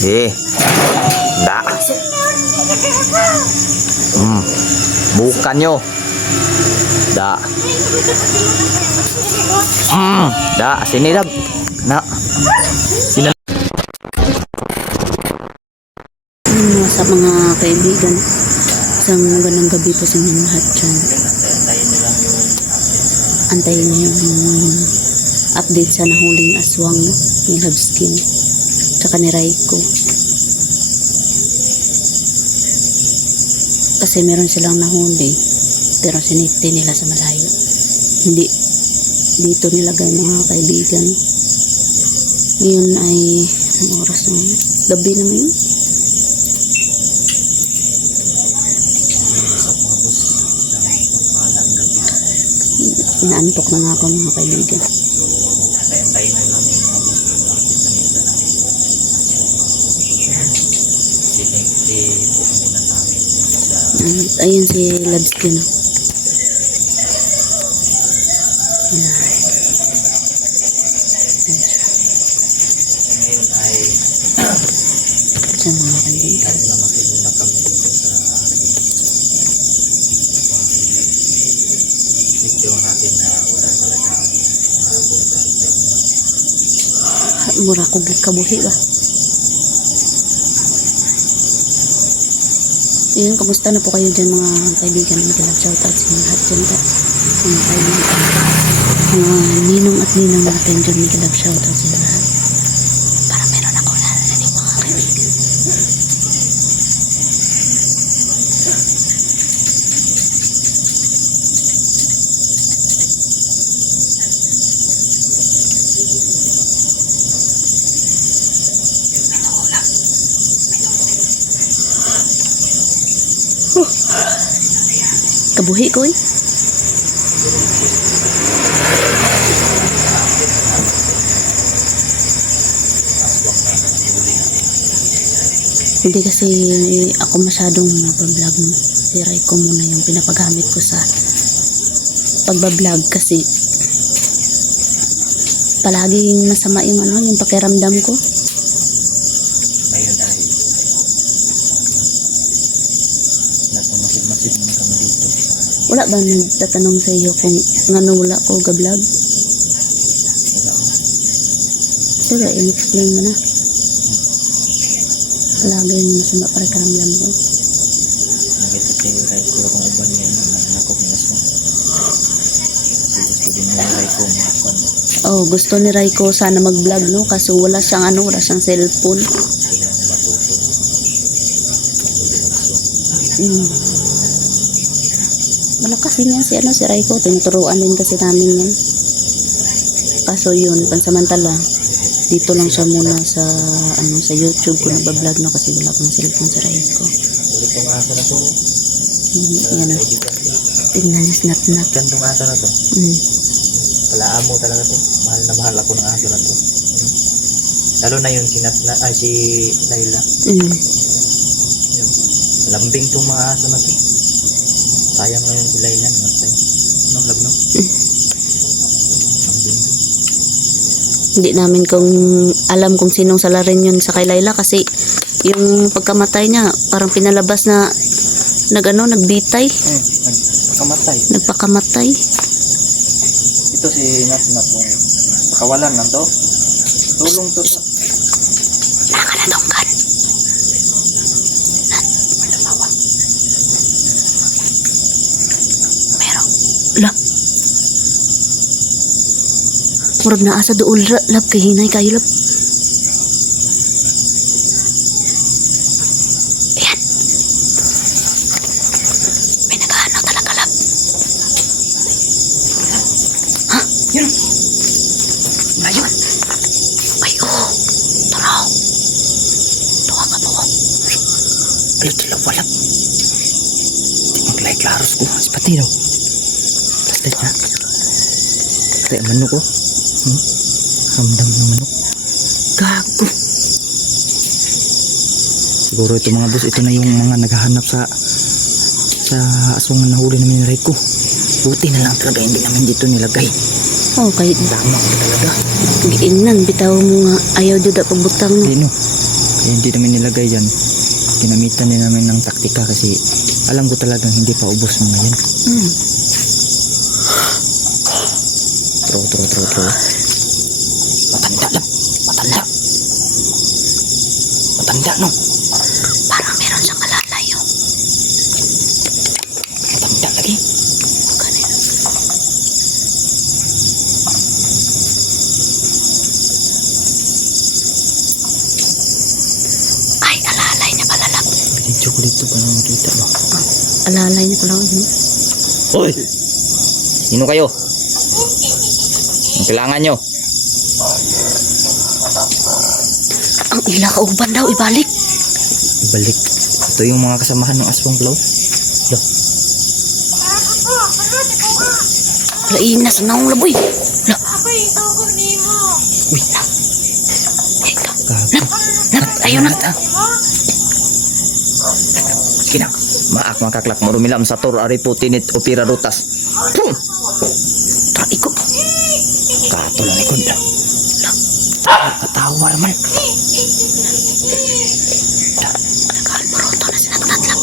Da. Bukan nyo. Da. Da, sini Lab. Na. Sini. Sa mga kaibigan, isang magandang gabi po sa inyo lahat dyan. Antayin niyo yung update sa nahuling aswang ni Labskin tsaka ni Raiko. Kasi meron silang nahuli pero siniti nila sa malayo. Hindi dito nilagay mga kaibigan. Ngayon ay ang oras ng gabi na ngayon. Inaantok na nga ako mga kaibigan. Ayun si Labskin. Sa mga kaibigan. Mura ko kabuhi ba? Ayun, kamusta na po kayo dyan mga kaibigan? Mag-shout out sa mga lahat dyan ka. Mga kaibigan. Mga ninong at ninang natin dyan. Mag-shout out sa mga lahat. Para meron ako narinig mga kaibigan. Kabuhi ko eh. Hindi kasi ako masyadong nagbablog. Si Raiko muna yung pinapagamit ko sa pagbablog kasi palaging masama yung yung pakiramdam ko. Wala ba nagtatanong sa iyo kung ngano wala ko ga-vlog? Pero in-explain mo na. Palaging masama para karamdam ko. Nagito si Raiko kung uban niya nakok ni aswa. Gusto din ni Raiko makon. Oh, gusto ni Raiko sana mag-vlog no kaso wala siyang wala siyang cellphone. Malakas din yan si Raiko, tinuturuan din kasi namin yan. Kaso yun, pansamantala dito lang siya muna sa sa YouTube ko nagbablog no kasi wala pang cellphone si Raiko. Yan o. Tingnan niya snap. Gandong aso na to. Palaan mo talaga to. Mahal na mahal ako ng aso na to. Lalo na yung si Laila. Lambing tong mga aso na to. Sayang ngayon si Laila namatay. No, lab no? Hindi namin alam kung sinong salarin yun sa kay Laila kasi yung pagkamatay niya parang pinalabas na nagbitay. Nagpakamatay. Ito si Nat kawalan lang to. Tulong to sa nakalatongkan. Murag na asa dool lab kay hinay kayo lab. Ayan. May naghahanap talaga lab. Ha? Yun. Ayun. Ay oh. Taraw. Tuwa ka po. Ay sila wala. Maglay klaros ko. Spatino. Tapos na. Kaya mano ko. Ramdam ng manok. Gago. Siguro ito mga boss, ito na yung mga naghahanap sa aswang na nahuli namin ni Raiko. Buti na lang talaga hindi namin dito nilagay. Oh, kahit tama talaga. giingnan bitaw mo nga ayaw jud pagbutang. Dino. Kaya hindi namin nilagay dyan. Ginamitan din namin ng taktika kasi alam ko talagang hindi pa ubos mga yan. True. Matanda lang. Matanda no. Parang meron siyang alalayo. Matanda lagi. Kanina. Ay, alalay niya pala lang. Video ko dito para makita ba? Alalay niya pala. Hoy! Sino kayo? Ang kailangan nyo? Ang ila kauban daw, ibalik. Ibalik. Ito yung mga kasamahan ng aswang blow. Lain na sa naong laboy. La. Uy, na. Ayaw na. Sige na. Maak makaklak mo rumilam sa tor aripo tinit o pira rutas. Pum! Iko. Kato lang ikon. Katawa naman. Nagkaroon na sila tatlang.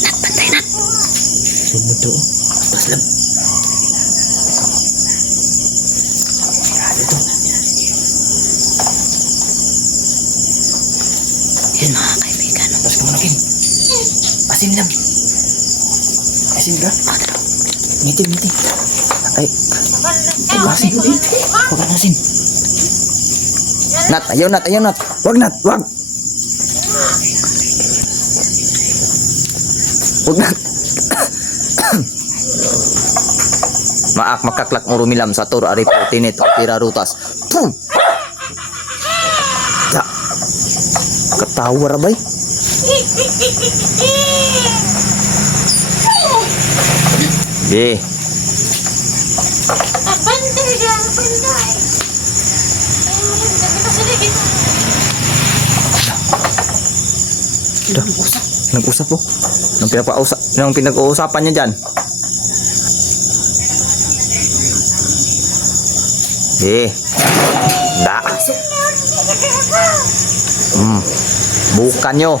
Natpantay na. Sumod to. Pas lang. Grabe to. Yun mga kaibigan. Pas ka mo nakin. Asin lang. Asin ka? Ngitin. Ay. Asin. Huwag ka asin. Nat, ayaw Nat. Wag Nat. Wag Nat. Maak makaklak mo rumilam sa tur aripo tinit o pira rutas. Pum! Da. Katawa rabay. Di. Nag-usap po. Nang pinag-uusapan niya dyan. Da. Bukan nyo.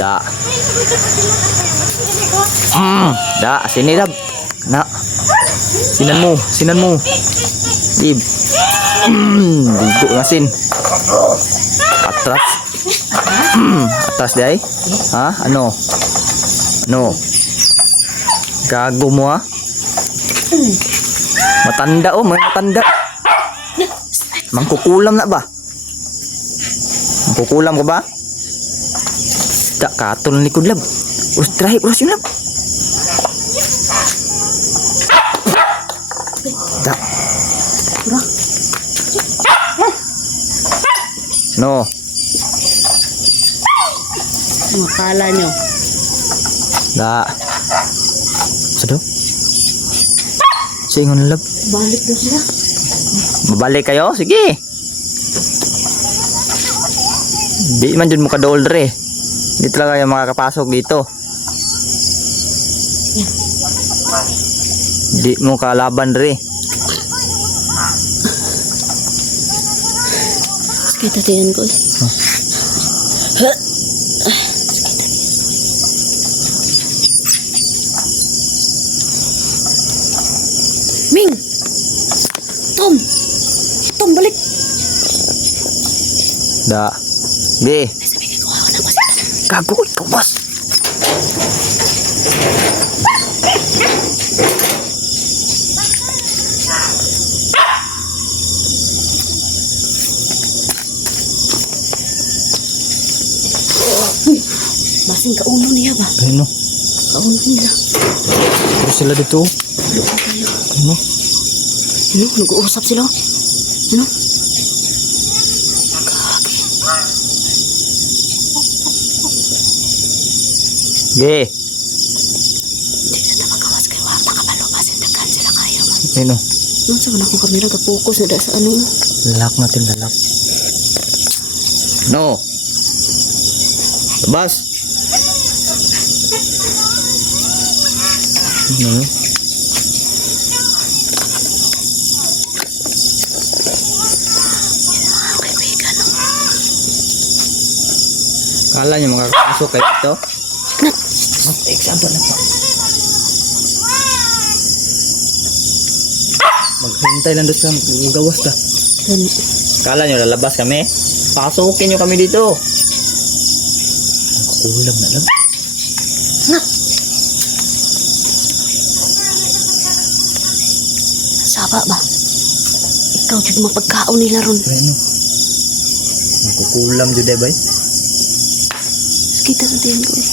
Da. Da. Sini Dab. Na. Sinan mo. Dib. Digo ngasin. Atras. Atras day. Ha? Ano? Gago mo ha? Matanda matanda. Mangkukulam na ba? Mangkukulam ka ba? Tak katol ni kudlab. Urus yun lab. Tak. No. Ang akala nyo. Da. Sado? Singon lab. Balik daw sila. Babalik kayo? Sige. Di man dyan mo ka-doll re. Hindi talaga yung makakapasok dito. Di mo kalaban re. Sige, tatiyan ko. Ming! Tom, balik! Da. Di. Ay, sabi ko ako na kasi. Gago, ikaw bas. Basing kauno niya ba? Ano? Kauno nila. Pero sila dito. Lukang tayo. Ano? Nag-uusap sila. Ano? Ge. Hindi na magawas kayo. Makapalubasin daghan sila kaya man. Ano? Nung sa akong kamera ka-focus na sa ano. Lalak natin, lalak. No. Labas. Ano? Kala niyo makakapasok kayo dito? Nak! Example lang po. Maghintay lang doon sa gawas ta. Gani. Kala niyo lalabas kami? Pasukin niyo kami dito. Kulang na lang. Nak! Saba ba? Ikaw jud mapagkaon nila ron. Ano? Magkukulam jud bay. Kita sa tiyan ko eh.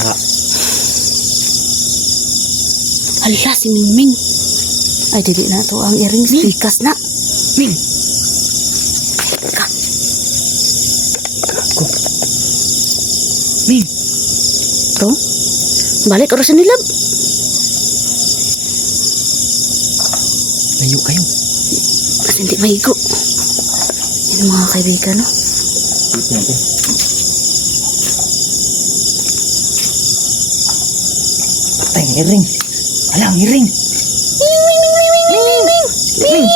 Da. Hala, si Mingming. Ay, dili na to ang earrings. Pikas na. Ming. Ka. Ming. To? Balik oras nila. Layo kayo. Kasi hindi maigo. Yan mga kaibigan, no? Dito natin. Patay ang iring. Ala, ang iring. Ming.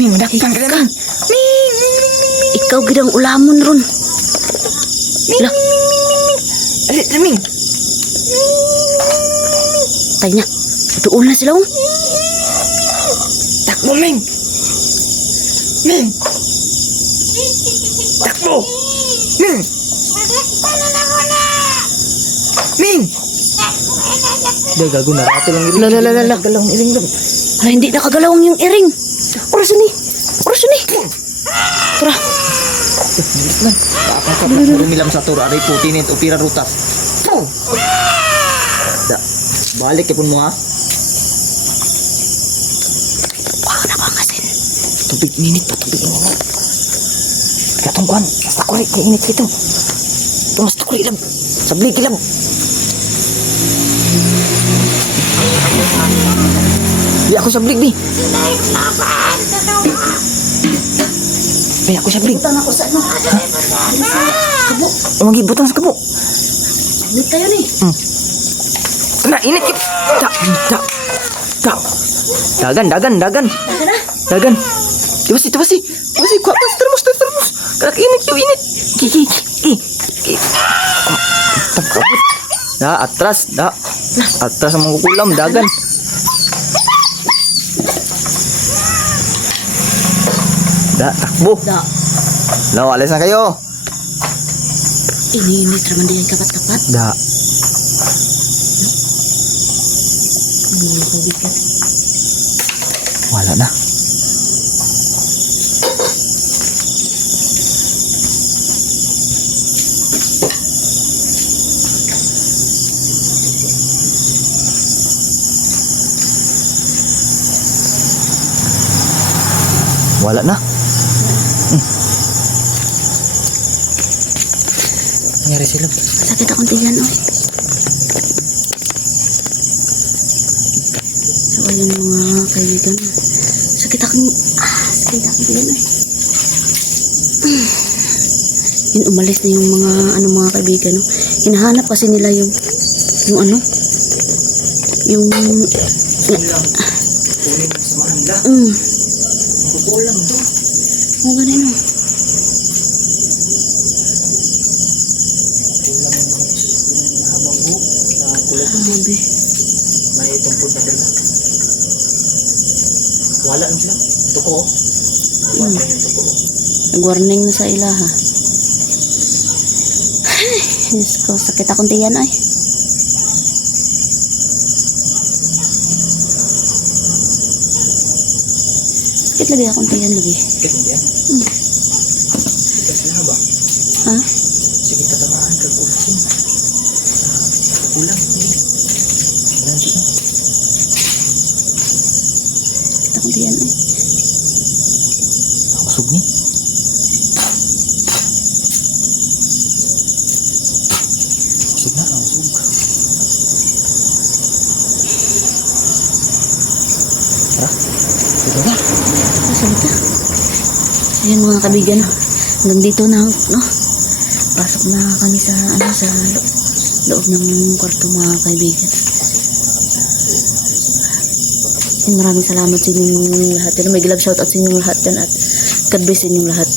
Ming, madakpan ka na. Ikaw gidang ulamon ron. Lah, Alit na, Ming. tay na. Doon na sila, oh. Takbo, Ming. Ming. Takbo. Ming. Ming. Dahil gago na rato lang iring. Lala. Galaw ng iring doon. Ay, hindi nakagalawang yung earring. Oras ni. Tara. Bilis lang. Kakasap na milam sa turo. Aray puti nito. Upira rutas. Da. Balik ipon mo ha. Wow, napangasin. Tubig minit pa. Tubig mo. Katong kuhan. Mas takuri. Kaya init ito. Ito mas takuri lang. Sabli kilam. Di ako sablig ni. Ay, ako sablig. Butang ako sa ano. Kabo. Magibutan sa kabo. Init kayo ni. Na, init yun. Dagan. Daga na. Dagan. Tibasi. Kuha pa sa termos. Karak init yun, init. Takabot. Atras. Atras ang mangkukulam, dagan. Takbo. Da. Alis na kayo. Ini raman di ay kapat-kapat. Da. Ang mga kaibigan. Wala na. Wala na. Nangyari sila. Sakit akong tiyan, oh. So, ayun mga kaibigan. Sakit akong tiyan, eh. Yun, umalis na yung mga kaibigan, no? Hinahanap kasi nila yung Kunin sa mahanda. Kukulam to. Oo, ganun, no? Habang buhok na kulot. Grabe. May tungkol na dala. Wala lang sila. Tuko. Wala lang yung tuko. Nag-warning na sa ilaha. Ay, Diyos ko, sakit akong tiyan, ay. Sakit lagi akong tiyan, lagi. Sakit hindi yan? Sakit sila ba? Ha? Sige, tatamaan ka. Kusin. Kulang. Nanti ka. Sakit akong tiyan, ay. Usog ni. Usog na. Usog. Tara. Sige na. Salita. Ayan mga kaibigan, hanggang dito na, no? Pasok na kami sa loob. loob ng kwarto mga kaibigan. Yan, maraming salamat sa inyong lahat. Yan, may glove shoutout sa inyong lahat dyan at God bless sa inyong lahat.